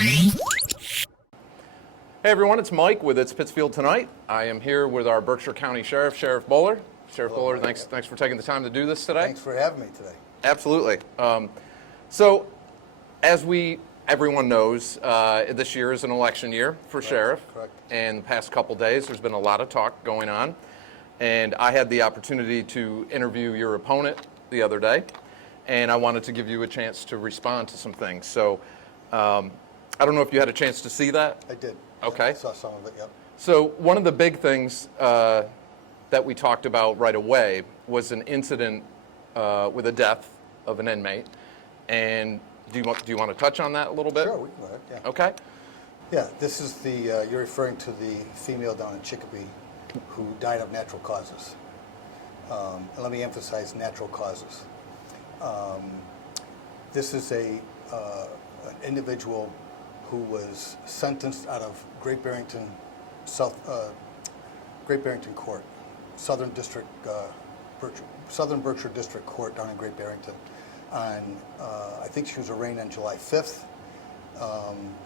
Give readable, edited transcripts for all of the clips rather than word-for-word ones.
Hey everyone, it's Mike with It's Pittsfield Tonight. I am here with our Berkshire County Sheriff, Sheriff Bowler. Sheriff Hello, Bowler, Mike. thanks for taking the time to do this today. Thanks for having me today. Absolutely. So, as everyone knows, this year is an election year for sheriff. Correct. And the past couple days, there's been a lot of talk going on. And I had the opportunity to interview your opponent the other day, and I wanted to give you a chance to respond to some things. So, I don't know if you had a chance to see that. I did. Okay. I saw some of it, yep. So one of the big things that we talked about right away was an incident with a death of an inmate. And do you want to touch on that a little bit? Sure, we can go ahead, yeah. Okay. Yeah, this is the, you're referring to the female down in Chicopee who died of natural causes. And let me emphasize natural causes. This is an individual who was sentenced out of Great Barrington Court, Southern Berkshire District Court down in Great Barrington. On, I think she was arraigned on July 5th,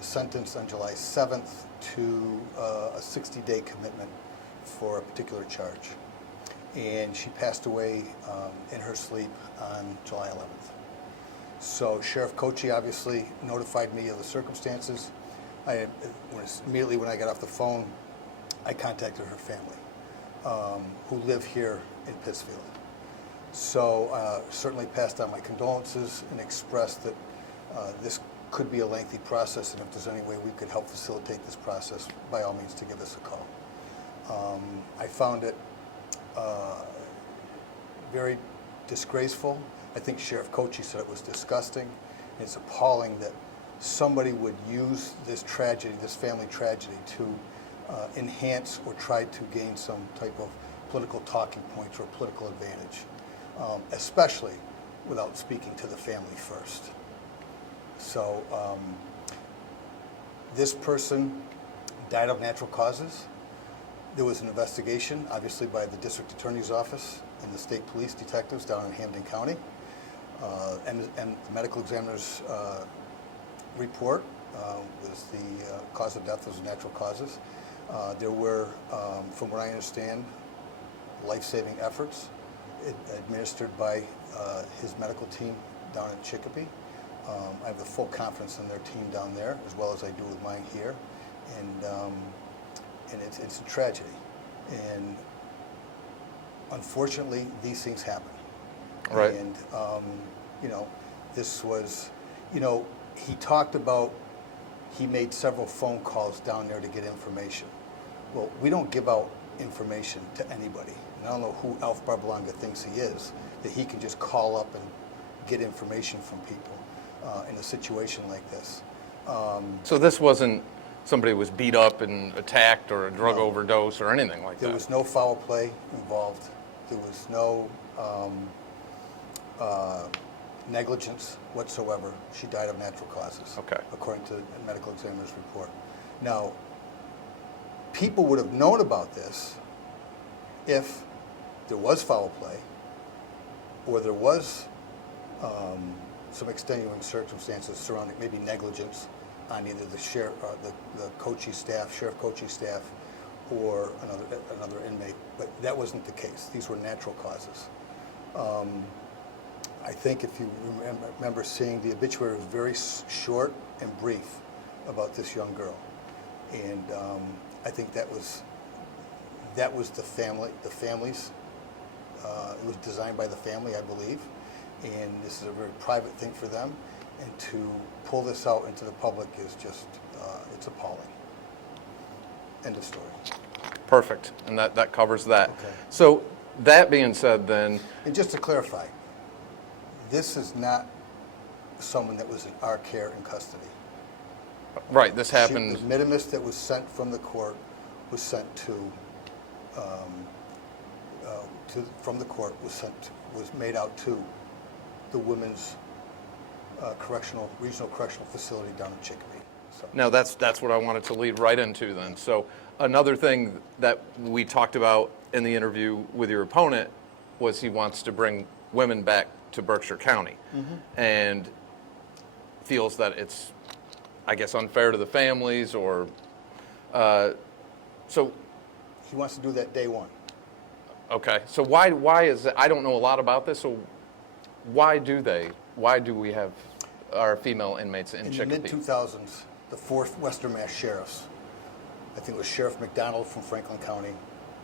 sentenced on July 7th to a 60-day commitment for a particular charge. And she passed away in her sleep on July 11th. So Sheriff Kochi obviously notified me of the circumstances. Immediately when I got off the phone, I contacted her family, who live here in Pittsfield. So certainly passed on my condolences and expressed that this could be a lengthy process, and if there's any way we could help facilitate this process, by all means to give us a call. I found it very disgraceful. I think Sheriff Kochi said it was disgusting. It's appalling that somebody would use this tragedy, this family tragedy, to enhance or try to gain some type of political talking points or political advantage, especially without speaking to the family first. So this person died of natural causes. There was an investigation, obviously, by the district attorney's office and the state police detectives down in Hampden County. And the medical examiner's report was the cause of death was natural causes. There were, from what I understand, life-saving efforts administered by his medical team down in Chicopee. I have the full confidence in their team down there, as well as I do with mine here. And it's a tragedy. And unfortunately, these things happen. Right. And, you know, this was, you know, he talked about he made several phone calls down there to get information. Well, we don't give out information to anybody. And I don't know who Alf Barbalanga thinks he is, that he can just call up and get information from people in a situation like this. So this wasn't somebody who was beat up and attacked or a drug No. overdose or anything like that? There was no foul play involved. There was no negligence whatsoever. She died of natural causes, Okay. according to the medical examiner's report. Now, people would have known about this if there was foul play or there was some extenuating circumstances surrounding maybe negligence on either the sheriff, the Kochi staff, Sheriff Kochi staff, or another inmate. But that wasn't the case. These were natural causes. I think if you remember seeing the obituary, was very short and brief about this young girl, and I think that was the family's. It was designed by the family, I believe, and this is a very private thing for them. And to pull this out into the public is just, it's appalling. End of story. Perfect, and that covers that. Okay. So that being said then, And just to clarify, this is not someone that was in our care and custody. right, this happened, The minimus that was sent from the court was sent from the court was made out to the women's regional correctional facility down in Chicopee. So. now that's what I wanted to lead right into then. So another thing that we talked about in the interview with your opponent was he wants to bring women back to Berkshire County and feels that it's I guess, unfair to the families, or so. He wants to do that day one. Okay, so why is it? I don't know a lot about this. So why do we have our female inmates in In the Chicopee? mid-2000s, the 4th Western Mass Sheriffs, I think it was Sheriff McDonald from Franklin County,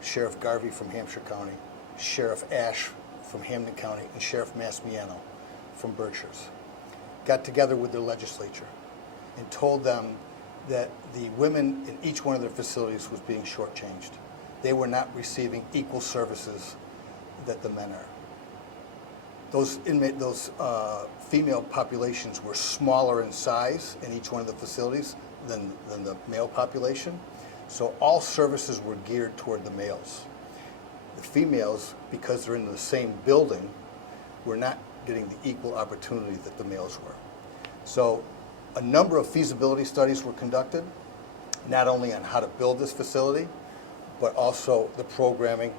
Sheriff Garvey from Hampshire County, Sheriff Ash from Hamden County, and Sheriff Masmiano from Berkshire's, got together with their legislature and told them that the women in each one of their facilities was being shortchanged. They were not receiving equal services that the men are. Those female populations were smaller in size in each one of the facilities than the male population. So all services were geared toward the males. The females, because they're in the same building, were not getting the equal opportunity that the males were. So a number of feasibility studies were conducted, not only on how to build this facility, but also the programming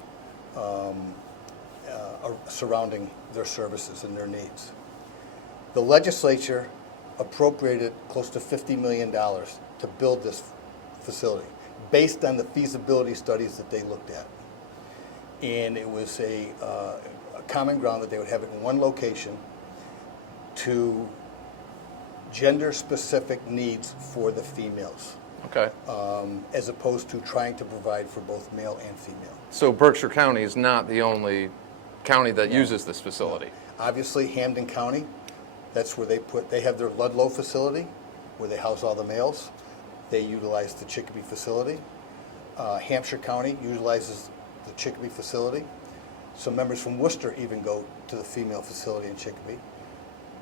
surrounding their services and their needs. The legislature appropriated close to $50 million to build this facility based on the feasibility studies that they looked at. And it was a common ground that they would have it in one location to gender-specific needs for the females, Okay. as opposed to trying to provide for both male and female. So Berkshire County is not the only county that uses this facility. Obviously, Hamden County, that's where they have their Ludlow facility, where they house all the males. They utilize the Chicopee facility. Hampshire County utilizes the Chicopee facility. Some members from Worcester even go to the female facility in Chicopee.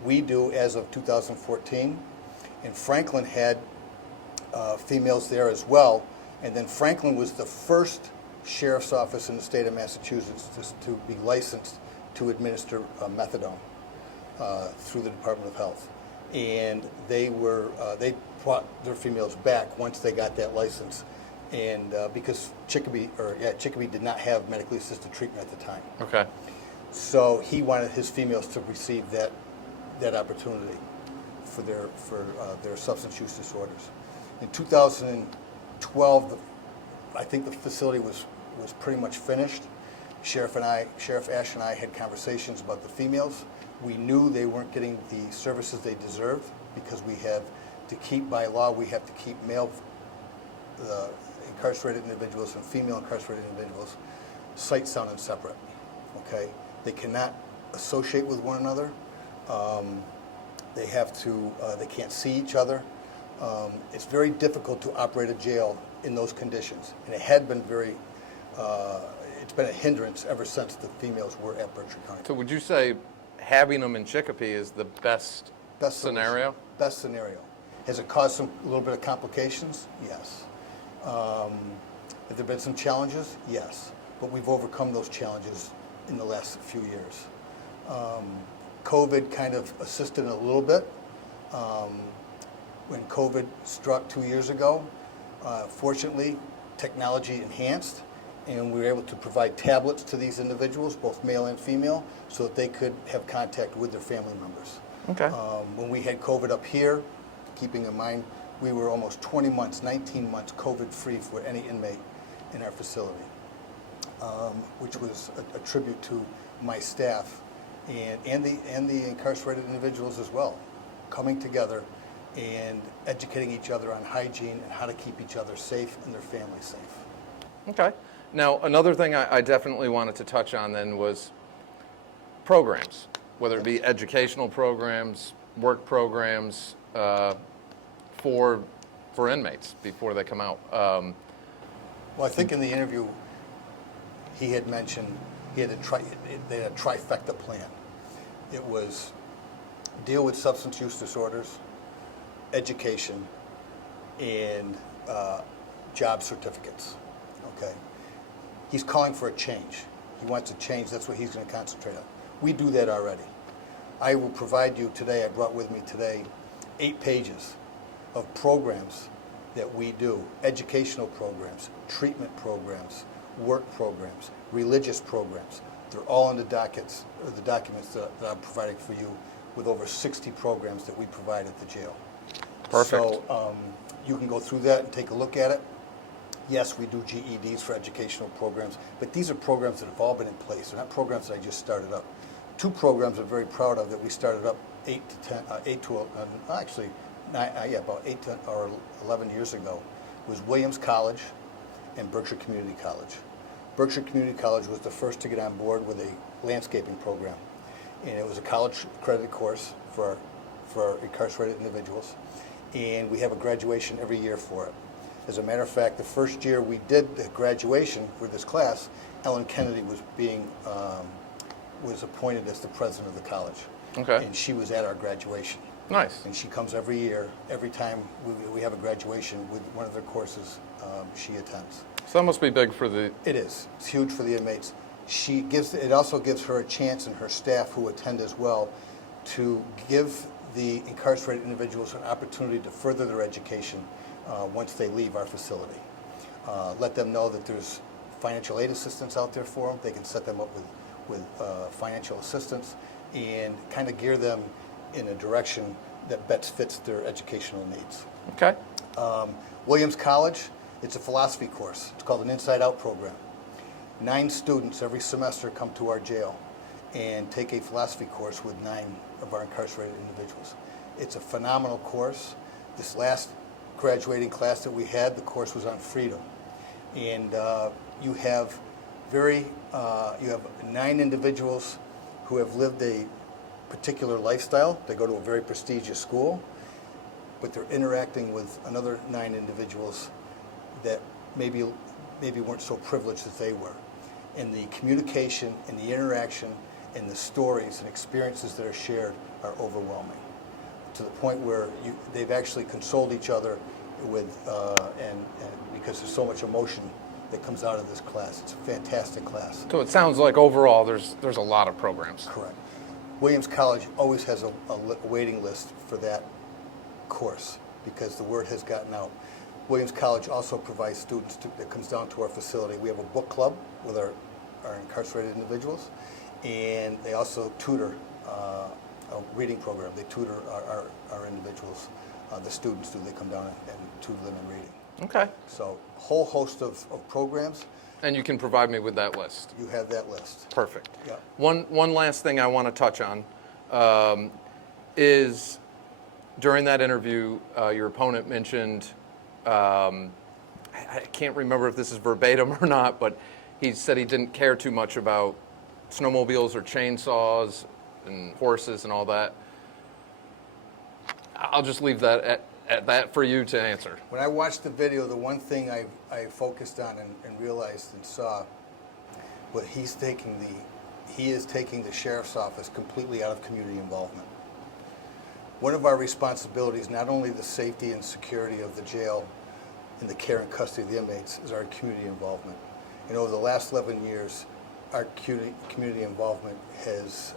We do as of 2014, and Franklin had females there as well. And then Franklin was the first sheriff's office in the state of Massachusetts to be licensed to administer methadone through the Department of Health. And they brought their females back once they got that license, and because Chicopee did not have medically assisted treatment at the time. Okay. So he wanted his females to receive that opportunity for their substance use disorders. In 2012, I think the facility was pretty much finished. Sheriff Ash and I had conversations about the females. We knew they weren't getting the services they deserved because we have to keep, by law, we have to keep male incarcerated individuals and female incarcerated individuals sight, sound, and separate. Okay, they cannot associate with one another. They can't see each other. It's very difficult to operate a jail in those conditions, and it had been it's been a hindrance ever since the females were at Berkshire County. So would you say having them in Chicopee is the best scenario? Solution. Best scenario. Has it caused a little bit of complications? Yes. Have there been some challenges? Yes. But we've overcome those challenges in the last few years. COVID kind of assisted a little bit. When COVID struck 2 years ago, fortunately, technology enhanced, and we were able to provide tablets to these individuals, both male and female, so that they could have contact with their family members. Okay. When we had COVID up here, keeping in mind, we were almost 20 months, 19 months COVID-free for any inmate in our facility, which was a tribute to my staff and the incarcerated individuals as well, coming together and educating each other on hygiene and how to keep each other safe and their families safe. Okay. Now, another thing I definitely wanted to touch on then was programs, whether it be educational programs, work programs for inmates before they come out. Well, I think in the interview he had mentioned they had a trifecta plan. It was deal with substance use disorders, education, and job certificates. Okay. He's calling for a change. He wants a change. That's what he's going to concentrate on. We do that already. I will provide you today, I brought with me today 8 pages of programs that we do, educational programs, treatment programs, work programs, religious programs. They're all in the documents that I'm providing for you, with over 60 programs that we provide at the jail. Perfect. So you can go through that and take a look at it. Yes, we do GEDs for educational programs, but these are programs that have all been in place. They're not programs that I just started up. Two programs I'm very proud of that we started up 8 or 11 years ago was Williams College and Berkshire Community College. Berkshire Community College was the first to get on board with a landscaping program, and it was a college accredited course for incarcerated individuals, and we have a graduation every year for it. As a matter of fact, the first year we did the graduation for this class, Ellen Kennedy was appointed as the president of the college. Okay. And she was at our graduation. Nice. And she comes every year. Every time we have a graduation with one of their courses, she attends. So that must be big for the... It is. It's huge for the inmates. It also gives her a chance, and her staff who attend as well, to give the incarcerated individuals an opportunity to further their education once they leave our facility. Let them know that there's financial aid assistance out there for them. They can set them up with financial assistance and kind of gear them in a direction that best fits their educational needs. Okay. Williams College, it's a philosophy course. It's called an Inside Out program. 9 students every semester come to our jail and take a philosophy course with 9 of our incarcerated individuals. It's a phenomenal course. This last graduating class that we had, the course was on freedom. And you have 9 individuals who have lived a particular lifestyle. They go to a very prestigious school, but they're interacting with another 9 individuals that maybe weren't so privileged as they were. And the communication and the interaction and the stories and experiences that are shared are overwhelming, to the point where they've actually consoled each other with, and because there's so much emotion that comes out of this class. It's a fantastic class. So it sounds like overall there's a lot of programs. Correct. Williams College always has a waiting list for that course because the word has gotten out. Williams College also provides students that comes down to our facility. We have a book club with our incarcerated individuals, and they also tutor a reading program. They tutor our individuals, the students do. They come down and tutor them in reading. Okay. So a whole host of programs. And you can provide me with that list. You have that list. Perfect. Yeah. One last thing I want to touch on is during that interview, your opponent mentioned, I can't remember if this is verbatim or not, but he said he didn't care too much about snowmobiles or chainsaws and horses and all that. I'll just leave that at that for you to answer. When I watched the video, the one thing I focused on and realized and saw, what he is taking the sheriff's office completely out of community involvement. One of our responsibilities, not only the safety and security of the jail and the care and custody of the inmates, is our community involvement. And over the last 11 years, our community involvement has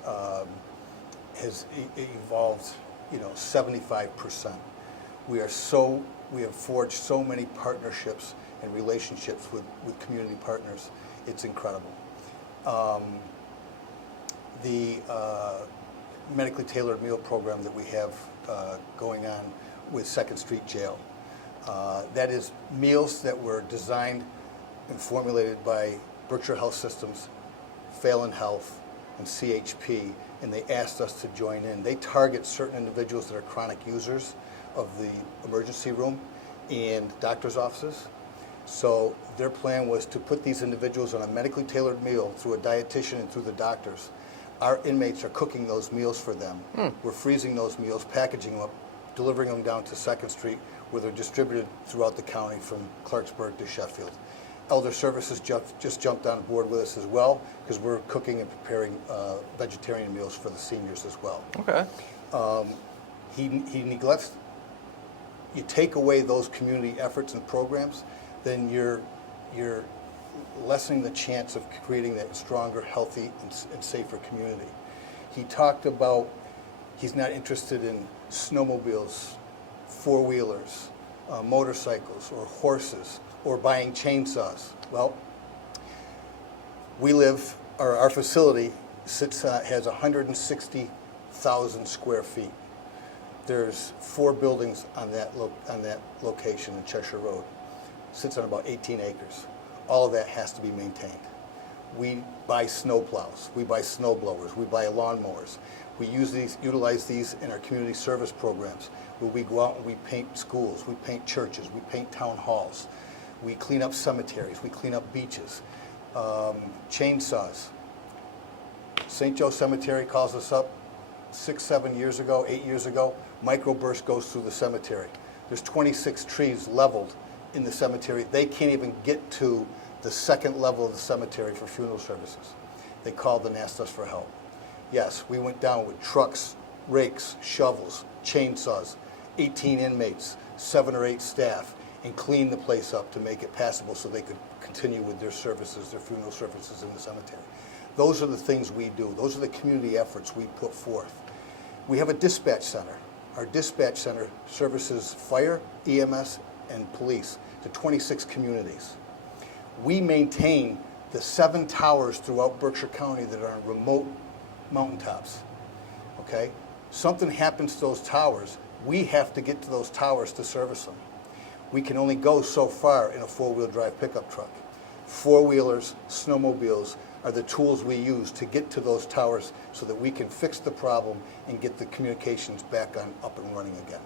evolved, 75%. We have forged so many partnerships and relationships with community partners. It's incredible. The medically tailored meal program that we have going on with 2nd Street Jail. That is meals that were designed and formulated by Berkshire Health Systems, Phelan Health, and CHP, and they asked us to join in. They target certain individuals that are chronic users of the emergency room and doctor's offices. So their plan was to put these individuals on a medically tailored meal through a dietitian and through the doctors. Our inmates are cooking those meals for them. We're freezing those meals, packaging them up, delivering them down to 2nd Street, where they're distributed throughout the county from Clarksburg to Sheffield. Elder Services just jumped on board with us as well, because we're cooking and preparing vegetarian meals for the seniors as well. Okay. He neglects. You take away those community efforts and programs, then you're lessening the chance of creating that stronger, healthy, and safer community. He talked about he's not interested in snowmobiles, four-wheelers, motorcycles, or horses, or buying chainsaws. Well, our facility has 160,000 square feet. There's 4 buildings on that location in Cheshire Road. Sits on about 18 acres. All of that has to be maintained. We buy snow plows, we buy snow blowers, we buy lawnmowers. We utilize these in our community service programs, where we go out and we paint schools, we paint churches, we paint town halls, we clean up cemeteries, we clean up beaches. Chainsaws. St. Joe Cemetery calls us up 6, 7 years ago, 8 years ago. Microburst goes through the cemetery. There's 26 trees leveled in the cemetery. They can't even get to the second level of the cemetery for funeral services. They called and asked us for help. Yes, we went down with trucks, rakes, shovels, chainsaws, 18 inmates, 7 or 8 staff, and cleaned the place up to make it passable so they could continue with their services, their funeral services in the cemetery. Those are the things we do. Those are the community efforts we put forth. We have a dispatch center. Our dispatch center services fire, EMS, and police to 26 communities. We maintain the 7 towers throughout Berkshire County that are on remote mountaintops. Okay? Something happens to those towers, we have to get to those towers to service them. We can only go so far in a 4-wheel drive pickup truck. 4-wheelers, snowmobiles are the tools we use to get to those towers so that we can fix the problem and get the communications back up and running again.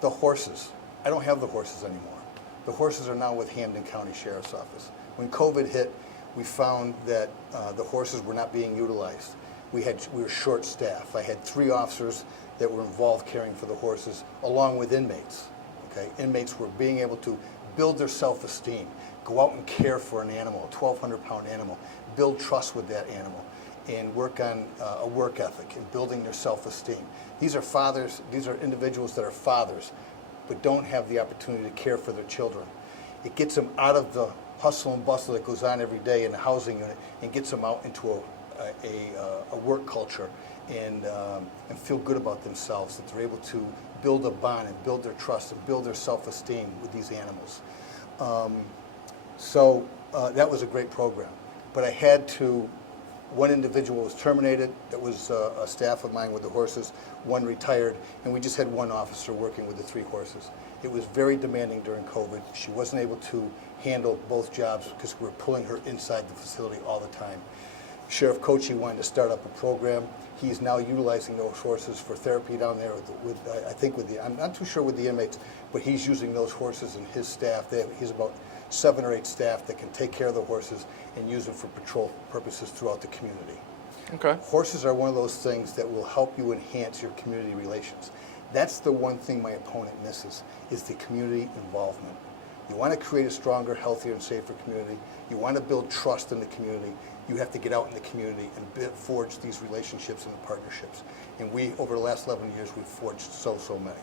The horses. I don't have the horses anymore. The horses are now with Hampden County Sheriff's Office. When COVID hit, we found that the horses were not being utilized. We were short staffed. I had 3 officers that were involved caring for the horses, along with inmates. Okay? Inmates were being able to build their self-esteem, go out and care for an animal, a 1,200-pound animal, build trust with that animal, and work on a work ethic and building their self-esteem. These are fathers, these are individuals that are fathers, but don't have the opportunity to care for their children. It gets them out of the hustle and bustle that goes on every day in the housing unit and gets them out into a work culture and feel good about themselves, that they're able to build a bond and build their trust and build their self-esteem with these animals. So that was a great program. But I had to, one individual was terminated, that was a staff of mine with the horses, 1 retired, and we just had 1 officer working with the 3 horses. It was very demanding during COVID. She wasn't able to handle both jobs because we were pulling her inside the facility all the time. Sheriff Cochee wanted to start up a program. He's now utilizing those horses for therapy down there I'm not too sure with the inmates, but he's using those horses and his staff. He's about 7 or 8 staff that can take care of the horses and use them for patrol purposes throughout the community. Okay. Horses are one of those things that will help you enhance your community relations. That's the one thing my opponent misses, is the community involvement. You want to create a stronger, healthier, and safer community. You want to build trust in the community. You have to get out in the community and forge these relationships and partnerships. And we, over the last 11 years, we've forged so many.